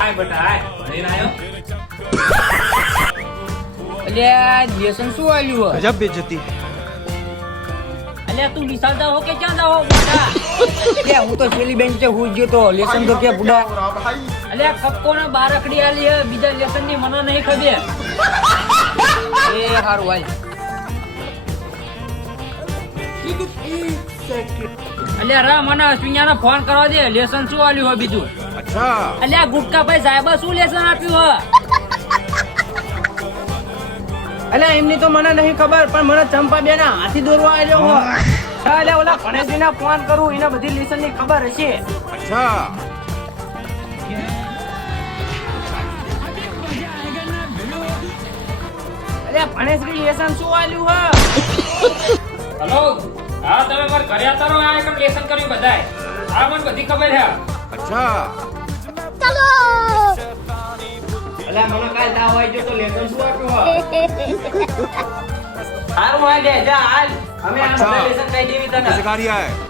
હાય બેટા હાય ભણીને આવ્યો અલ્યા લેસન શું આલ્યું ગજબ બેજતી અલ્યા તું નિશાળતા હો કે ક્યાં જાવ મોટા અલ્યા હું તો છેલ્લી બેન્ચે હુઈ ગયો તો લેસન તો કે બુડા અલ્યા કક્કોને બાર રખડી આલી હે બીજા લેસન ની મને નહીં ખબર એ હારું ભાઈ અલ્યા રા મને અશ્વિન્યાને ફોન કરવા દે લેસન શું આલ્યું હોય બીજું અચ્છા અલ્યા ગુટકા ભાઈ સાહેબે શું લેસન આપ્યું હે અલ્યા એમની તો મને નહીં ખબર પણ મને ચંપા બેન હાથી દોરવા આવ્યો હો અલ્યા ઓલા ગણેશજીને ફોન કરું એને બધી લેસન ની ખબર હશે અચ્છા અલ્યા ગણેશજી લેસન શું આલ્યું હે હલો હા તમે માર ઘરે આવતા રહો આ એકમ લેસન કર્યું બધાય આ મને બધી ખબર છે અચ્છા અલ્યા મને કાલ તાવ આવી ગયો તો લેસન શું આપ્યું હે સારું હાલ દે જા હાલ અમે આ બધા લેસન કહી દેવી તને कैसे कार्य है